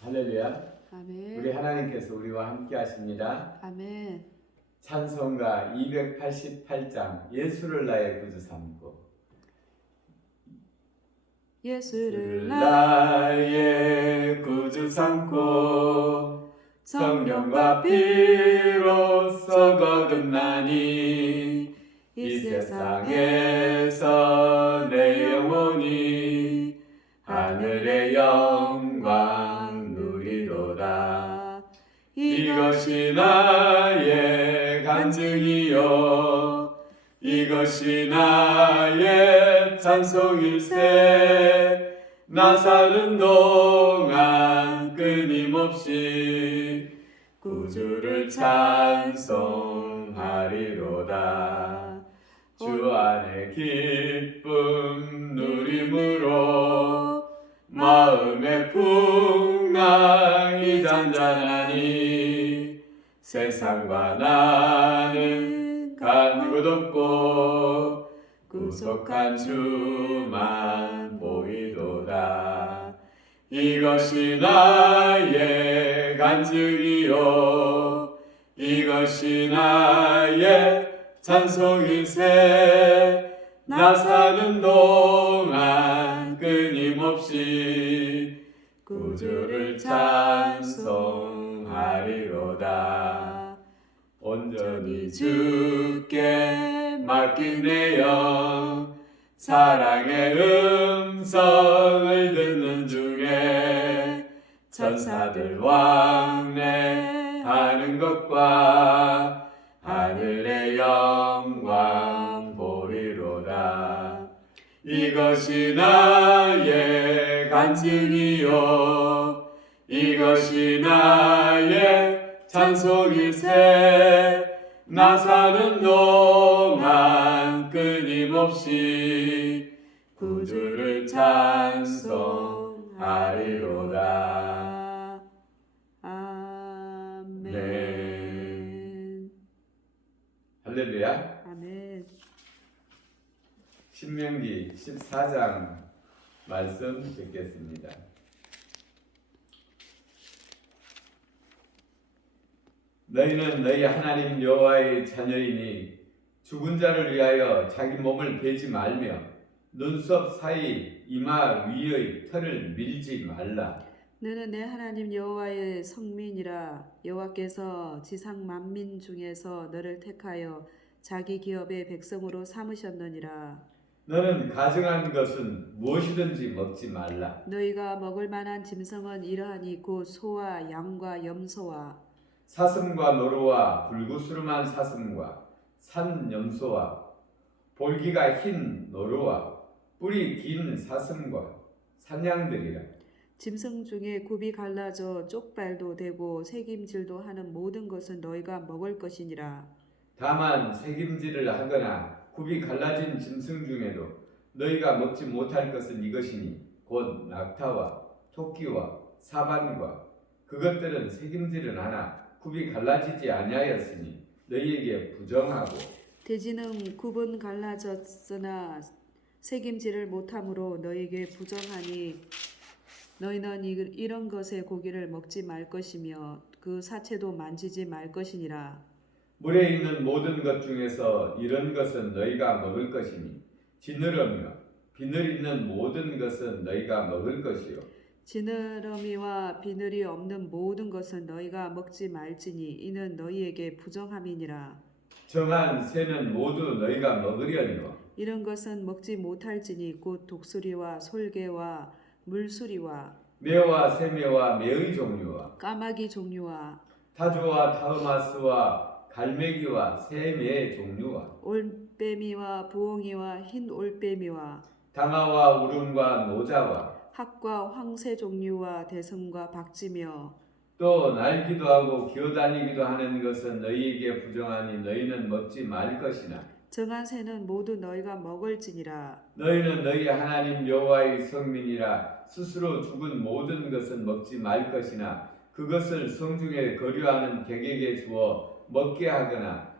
할렐루야. 아멘. 우리 하나님께서 우리와 함께 하십니다. 아멘. 찬송가 288장 예수를 나의 구주 삼고 예수를 나의 구주 삼고 성령과 피로써 거듭나니 이 세상에서 내 영혼이 하늘의 영광 누리도다. 이것이 나의 간증이요 이것이 나의 찬송일세. 나 사는 동안 끊임없이 구주를 찬송하리로다. 주 안에 기쁨 누림으로 마음의 풍랑이 잔잔하니 세상과 나는 간 곳 없고 구속한 주만 보이도다. 이것이 나의 간증이요 이것이 나의 찬송일세. 나 사는 동안 끊임없이 구주를 찬송하리로다. 온전히 주께 맡긴 내 영 사랑의 음성을 듣는 중에 천사들 왕래하는 것과 하늘의 영광 보리로다. 이것이 나의 간증이요 이것이 나의 찬송일세. 나 사는 동안 끊임없이 구주를 찬송하리로다. 아멘. 할렐루야. 아멘. 신명기 14장 말씀 듣겠습니다. 너희는 너희 하나님 여호와의 자녀이니 죽은 자를 위하여 자기 몸을 베지 말며 눈썹 사이 이마 위의 털을 밀지 말라. 너는 내 하나님 여호와의 성민이라. 여호와께서 지상 만민 중에서 너를 택하여 자기 기업의 백성으로 삼으셨느니라. 너는 가증한 것은 무엇이든지 먹지 말라. 너희가 먹을 만한 짐승은 이러하니 곧 소와 양과 염소와 사슴과 노루와 불구스름한 사슴과 산 염소와 볼기가 흰 노루와 뿔이 긴 사슴과 산양들이라. 짐승 중에 굽이 갈라져 쪽발도 되고 새김질도 하는 모든 것은 너희가 먹을 것이니라. 다만 새김질을 하거나 굽이 갈라진 짐승 중에도 너희가 먹지 못할 것은 이것이니 곧 낙타와 토끼와 사반과 그것들은 새김질은 하나 굽이 갈라지지 아니하였으니 너희에게 부정하고 돼지는 굽은 갈라졌으나 새김질을 못함으로 너희에게 부정하니 너희는 이런 것의 고기를 먹지 말 것이며 그 사체도 만지지 말 것이니라. 물에 있는 모든 것 중에서 이런 것은 너희가 먹을 것이니 지느러미와 비늘 있는 모든 것은 너희가 먹을 것이요 지느러미와 비늘이 없는 모든 것은 너희가 먹지 말지니 이는 너희에게 부정함이니라. 정한 새는 모두 너희가 먹으려니와 이런 것은 먹지 못할지니 곧 독수리와 솔개와 물수리와 매와 새매와 매의 종류와 까마귀 종류와 타조와 타흐마스와 갈매기와 새매의 종류와 올빼미와 부엉이와 흰 올빼미와 당아와 우름과 노자와 학과 황새 종류와 대승과 박쥐며 또 날기도 하고 기어다니기도 하는 것은 너희에게 부정하니 너희는 먹지 말 것이나 정한 새는 모두 너희가 먹을지니라. 너희는 너희 하나님 여호와의 성민이라. 스스로 죽은 모든 것은 먹지 말 것이나 그것을 성중에 거류하는 객에게 주어 먹게 하거나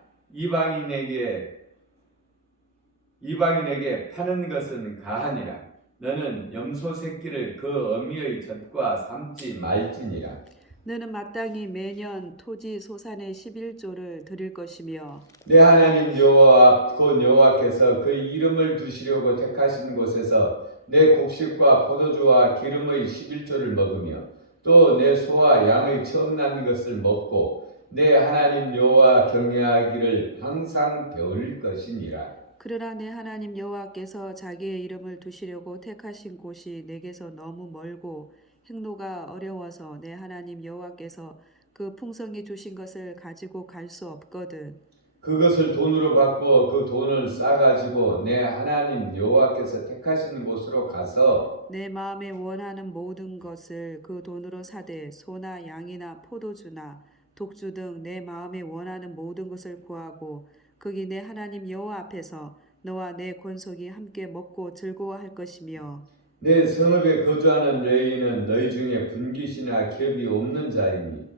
이방인에게 파는 것은 가하니라. 너는 염소 새끼를 그 어미의 젖과 삼지 말지니라. 너는 마땅히 매년 토지 소산의 11조를 드릴 것이며 내 하나님 여호와 곧 여호와께서 그 이름을 두시려고 택하신 곳에서 내 곡식과 포도주와 기름의 11조를 먹으며 또 내 소와 양의 처음 난 것을 먹고 내 하나님 여호와 경외하기를 항상 배울 것이니라. 그러나 내 하나님 여호와께서 자기의 이름을 두시려고 택하신 곳이 내게서 너무 멀고 행로가 어려워서 내 하나님 여호와께서 그 풍성히 주신 것을 가지고 갈 수 없거든. 그것을 돈으로 받고 그 돈을 싸가지고 내 하나님 여호와께서 택하신 곳으로 가서 내 마음에 원하는 모든 것을 그 돈으로 사되 소나 양이나 포도주나 독주 등 내 마음에 원하는 모든 것을 구하고 거기 내 하나님 여호와 앞에서 너와 내 권속이 함께 먹고 즐거워할 것이며 내 성읍에 거주하는 레위는 너희 중에 분깃이나 기업이 없는 자이니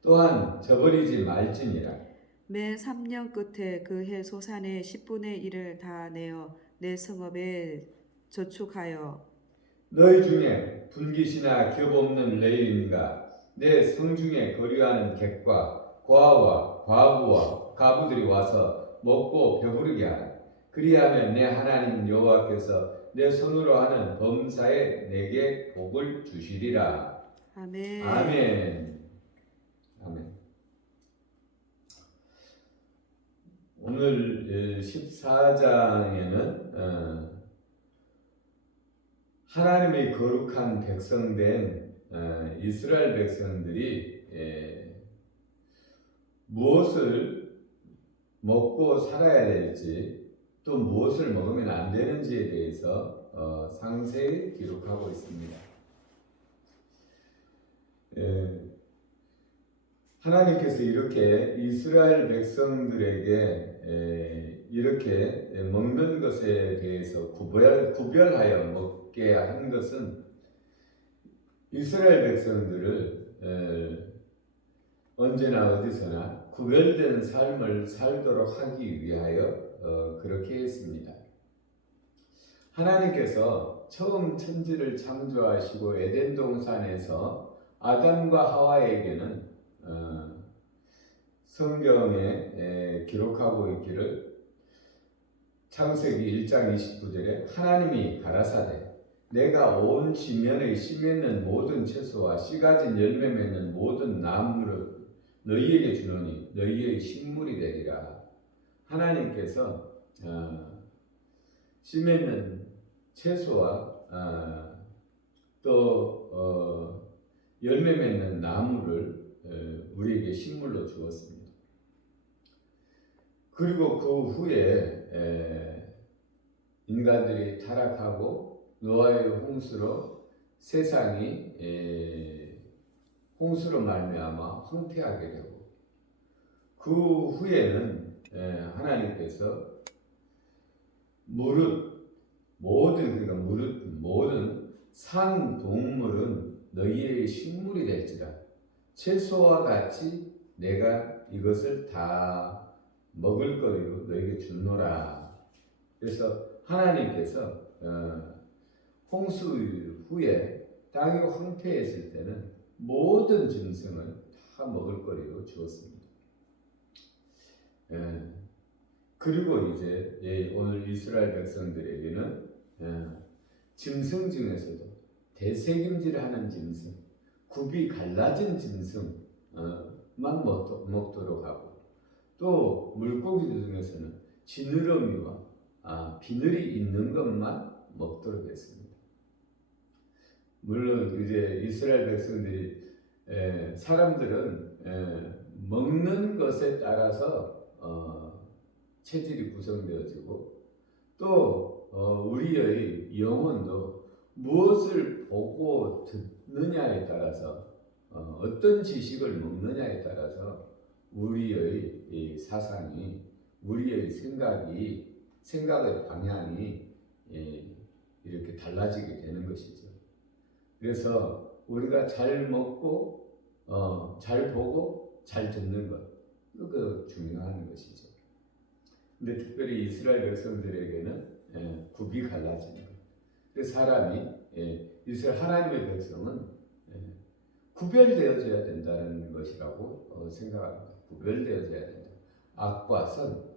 또한 저버리지 말지니라. 매 3년 끝에 그 해 소산의 10분의 1을 다 내어 내 성읍에 저축하여 너희 중에 분깃이나 기업 없는 레위인가 내 성중에 거류하는 객과 고아와 과부와 가부들이 와서 먹고 배부르게 하라. 그리하면 내 하나님 여호와께서 내 손으로 하는 범사에 내게 복을 주시리라. 아멘. 아멘. 아멘. 오늘 14장에는 하나님의 거룩한 백성된 이스라엘 백성들이 무엇을 먹고 살아야 될지 또 무엇을 먹으면 안 되는지에 대해서 상세히 기록하고 있습니다. 하나님께서 이렇게 이스라엘 백성들에게 이렇게 먹는 것에 대해서 구별하여 먹게 한 것은 이스라엘 백성들을 언제나 어디서나 구별된 삶을 살도록 하기 위하여 그렇게 했습니다. 하나님께서 처음 천지를 창조하시고 에덴 동산에서 아담과 하와에게는 성경에 기록하고 있기를 창세기 1장 29절에 하나님이 가라사대 내가 온 지면의 씨 맺는 모든 채소와 씨 가진 열매 맺는 모든 나무를 너희에게 주노니 너희의 식물이 되리라. 하나님께서 씨 맺는 채소와 또 열매 맺는 나무를 우리에게 식물로 주었습니다. 그리고 그 후에 인간들이 타락하고 노아의 홍수로 세상이 홍수로 말미암아 황폐하게 되고 그 후에는 하나님께서 모든 산 동물은 너희의 식물이 될지라 채소와 같이 내가 이것을 다 먹을 거리로 너희에게 주노라. 그래서 하나님께서 홍수 후에 땅이 황폐했을 때는 모든 짐승을 다 먹을 거리로 주었습니다. 그리고 이제 오늘 이스라엘 백성들에게는 짐승 중에서도 대책임질하는 짐승, 굽이 갈라진 짐승만 먹도록 하고 또 물고기 중에서는 지느러미와 비늘이 있는 것만 먹도록 했습니다. 물론 이제 이스라엘 백성들이 사람들은 먹는 것에 따라서 체질이 구성되어지고 또 우리의 영혼도 무엇을 보고 듣느냐에 따라서 어떤 지식을 먹느냐에 따라서 우리의 이 사상이 우리의 생각의 방향이 이렇게 달라지게 되는 것이죠. 그래서 우리가 잘 먹고 잘 보고 잘 듣는 것 그거 중요한 것이죠. 근데 특별히 이스라엘 백성들에게는 굽이 갈라지는 것. 그 사람이 이스라엘 하나님의 백성은 구별되어져야 된다는 것이라고 생각합니다. 구별되어져야 된다. 악과 선,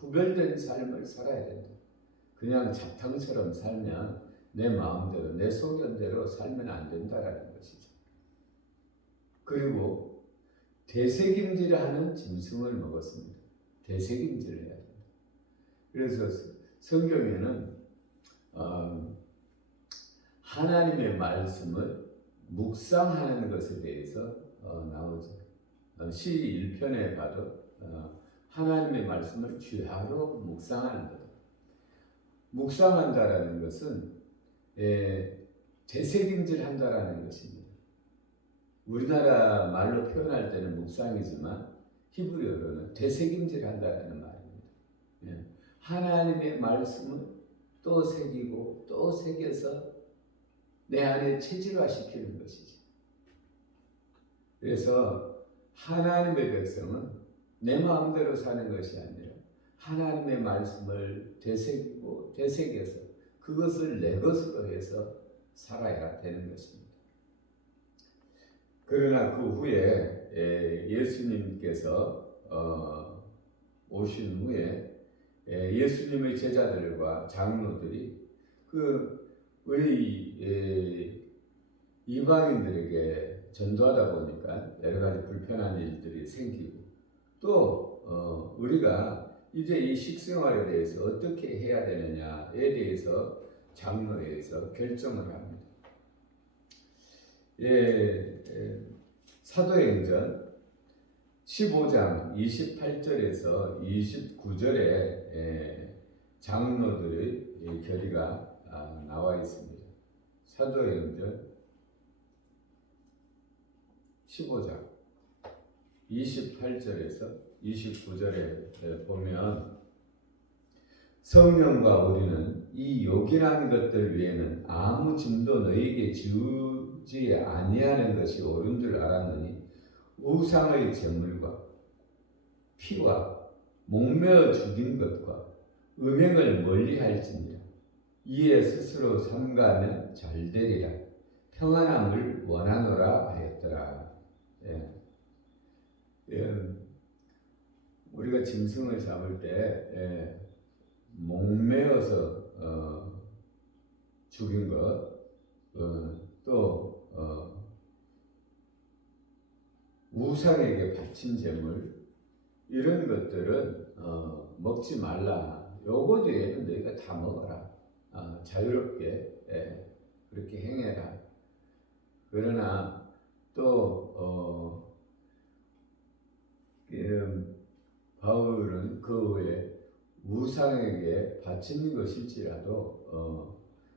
구별된 삶을 살아야 된다. 그냥 잡탕처럼 살면 내 마음대로, 내 소견대로 살면 안 된다라는 것이죠. 그리고 되새김질하는 짐승을 먹었습니다. 되새김질을 해야 된다. 그래서 성경에는 하나님의 말씀을 묵상하는 것에 대해서 나오죠. 시 1편에 봐도 하나님의 말씀을 주야로 묵상하는 것. 묵상한다라는 것은 되새김질한다라는 것입니다. 우리나라 말로 표현할 때는 묵상이지만 히브리어로는 되새김질한다라는 말입니다. 하나님의 말씀을 또 새기고 또 새겨서 내 안에 체질화시키는 것이지. 그래서 하나님의 백성은 내 마음대로 사는 것이 아니라 하나님의 말씀을 되새기고 되새겨서 그것을 내 것으로 해서 살아야 되는 것입니다. 그러나 그 후에 예수님께서 오신 후에 예수님의 제자들과 장로들이 우리 이방인들에게 전도하다 보니까 여러 가지 불편한 일들이 생기고 또 우리가 이제 이 식생활에 대해서 어떻게 해야 되느냐에 대해서 장로회에서 결정을 합니다. 사도행전 15장 28절에서 29절에 장로들의 결의가 나와 있습니다. 사도행전 15장 28절에서 29절에 보면 성령과 우리는 이 요긴한 것들 외에는 아무 짐도 너희에게 지우지 아니하는 것이 옳은 줄 알았느니 우상의 제물과 피와 목매어 죽인 것과 음행을 멀리할지니라. 이에 스스로 삼가하면 잘되리라. 평안함을 원하노라 하였더라. 우리가 짐승을 잡을 때 목매어서 죽인 것, 또 우상에게 바친 제물, 이런 것들은 먹지 말라. 요거 뒤에는 너희가 다 먹어라. 자유롭게 그렇게 행해라. 그러나 또 바울은 그 후에 우상에게 바치는 것일지라도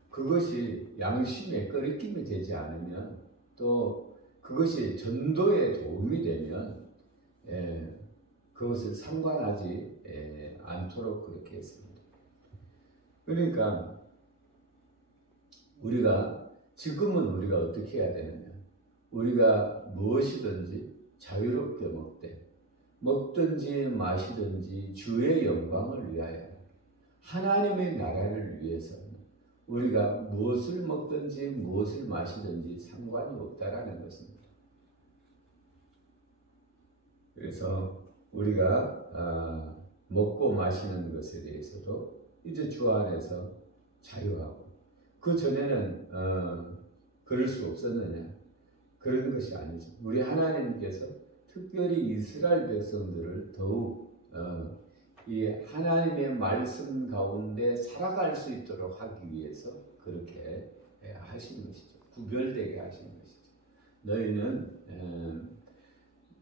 그것이 양심에 끓이김이 되지 않으면 또 그것이 전도에 도움이 되면 그것을 상관하지 않도록 그렇게 했습니다. 그러니까 지금은 우리가 어떻게 해야 되느냐? 우리가 무엇이든지 자유롭게 먹든지 마시든지 주의 영광을 위하여 하나님의 나라를 위해서 우리가 무엇을 먹든지 무엇을 마시든지 상관이 없다라는 것입니다. 그래서 우리가 먹고 마시는 것에 대해서도 이제 주 안에서 자유하고, 그 전에는 그럴 수 없었느냐? 그런 것이 아니죠. 우리 하나님께서 특별히 이스라엘 백성들을 더욱 이 하나님의 말씀 가운데 살아갈 수 있도록 하기 위해서 그렇게 하신 것이죠. 구별되게 하신 것이죠. 너희는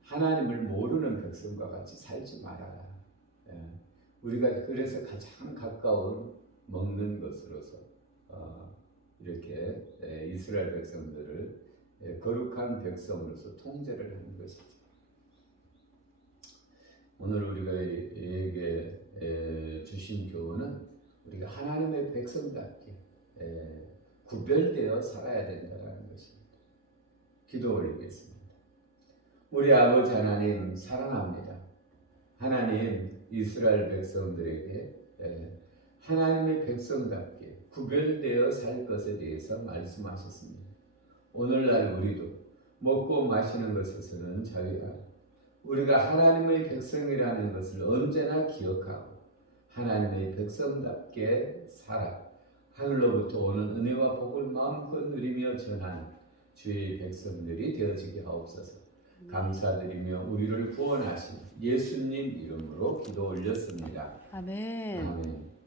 하나님을 모르는 백성과 같이 살지 말아라. 우리가 그래서 가장 가까운 먹는 것으로서 이렇게 이스라엘 백성들을 거룩한 백성으로서 통제를 하는 것이죠. 오늘 우리에게 주신 교훈은 우리가 하나님의 백성답게 구별되어 살아야 된다는 것입니다. 기도 올리겠습니다. 우리 아버지 하나님 사랑합니다. 하나님 이스라엘 백성들에게 하나님의 백성답게 구별되어 살 것에 대해서 말씀하셨습니다. 오늘날 우리도 먹고 마시는 것에서는 자유하라. 우리가 하나님의 백성이라는 것을 언제나 기억하고 하나님의 백성답게 살아 하늘로부터 오는 은혜와 복을 마음껏 누리며 전하는 주의 백성들이 되어지게 하옵소서. 감사드리며 우리를 구원하신 예수님 이름으로 기도 올렸습니다. 아멘. 아멘.